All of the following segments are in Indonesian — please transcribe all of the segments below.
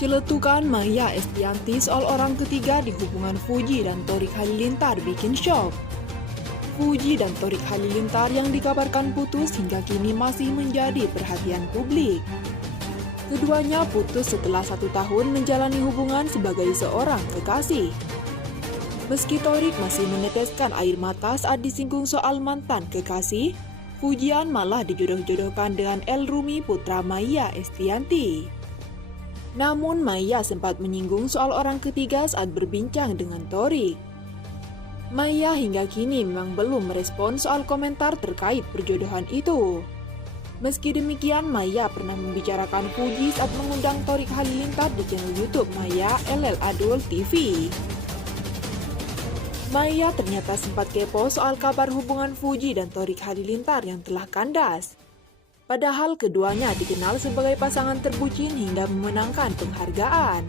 Celetukan Maya Estianty soal orang ketiga di hubungan Fuji dan Thorik Halilintar bikin syok. Fuji dan Thorik Halilintar yang dikabarkan putus hingga kini masih menjadi perhatian publik. Keduanya putus setelah 1 tahun menjalani hubungan sebagai seorang kekasih. Meski Thorik masih meneteskan air mata saat disinggung soal mantan kekasih, Fujian malah dijodoh-jodohkan dengan El Rumi putra Maya Estianty. Namun Maya sempat menyinggung soal orang ketiga saat berbincang dengan Thorik. Maya hingga kini memang belum merespon soal komentar terkait perjodohan itu. Meski demikian, Maya pernah membicarakan Fuji saat mengundang Thorik Halilintar di channel YouTube Maya LL Adul TV. Maya ternyata sempat kepo soal kabar hubungan Fuji dan Thorik Halilintar yang telah kandas. Padahal keduanya dikenal sebagai pasangan terbucin hingga memenangkan penghargaan.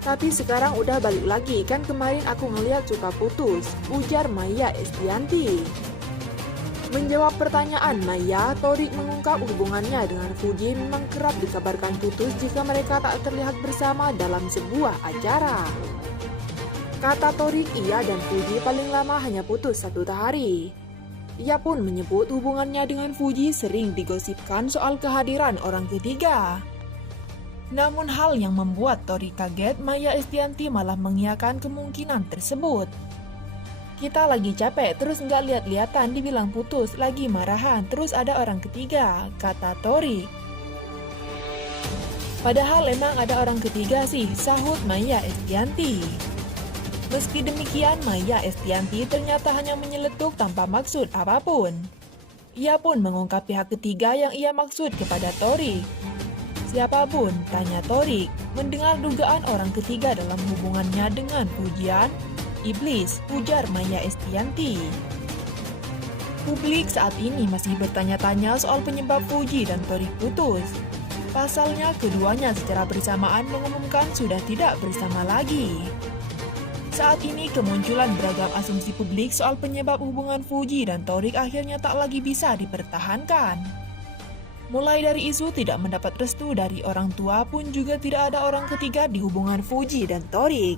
Tapi sekarang udah balik lagi, kan kemarin aku ngeliat suka putus, ujar Maya Estianty. Menjawab pertanyaan Maya, Thorik mengungkap hubungannya dengan Fuji memang kerap dikabarkan putus jika mereka tak terlihat bersama dalam sebuah acara. Kata Thorik, ia dan Fuji paling lama hanya putus 1 hari. Ia pun menyebut hubungannya dengan Fuji sering digosipkan soal kehadiran orang ketiga. Namun hal yang membuat Thorik kaget, Maya Estianty malah mengiyakan kemungkinan tersebut. Kita lagi capek, terus nggak lihat-lihatan dibilang putus, lagi marahan, terus ada orang ketiga, kata Thorik. Padahal emang ada orang ketiga sih, sahut Maya Estianty. Meski demikian, Maya Estianty ternyata hanya menyeletuk tanpa maksud apapun. Ia pun mengungkap pihak ketiga yang ia maksud kepada Thorik. Siapapun, tanya Thorik, mendengar dugaan orang ketiga dalam hubungannya dengan Fujian, iblis, ujar Maya Estianty. Publik saat ini masih bertanya-tanya soal penyebab Fuji dan Thorik putus. Pasalnya, keduanya secara bersamaan mengumumkan sudah tidak bersama lagi. Saat ini kemunculan beragam asumsi publik soal penyebab hubungan Fuji dan Thorik akhirnya tak lagi bisa dipertahankan. Mulai dari isu tidak mendapat restu dari orang tua pun juga tidak ada orang ketiga di hubungan Fuji dan Thorik.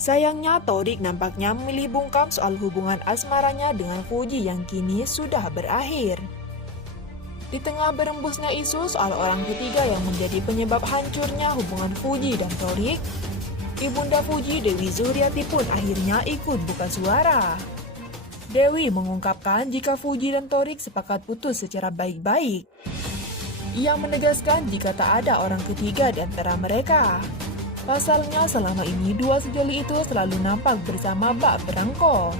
Sayangnya Thorik nampaknya memilih bungkam soal hubungan asmaranya dengan Fuji yang kini sudah berakhir. Di tengah berembusnya isu soal orang ketiga yang menjadi penyebab hancurnya hubungan Fuji dan Thorik, Ibunda Fuji Dewi Zuriati pun akhirnya ikut buka suara. Dewi mengungkapkan jika Fuji dan Thorik sepakat putus secara baik-baik. Ia menegaskan jika tak ada orang ketiga di antara mereka. Pasalnya selama ini dua sejoli itu selalu nampak bersama bak berangko.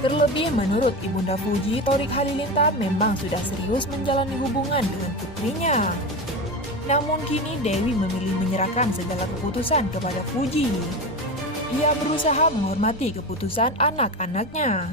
Terlebih menurut Ibunda Fuji, Thorik Halilintar memang sudah serius menjalani hubungan dengan putrinya. Namun kini Dewi memilih menyerahkan segala keputusan kepada Fuji. Ia berusaha menghormati keputusan anak-anaknya.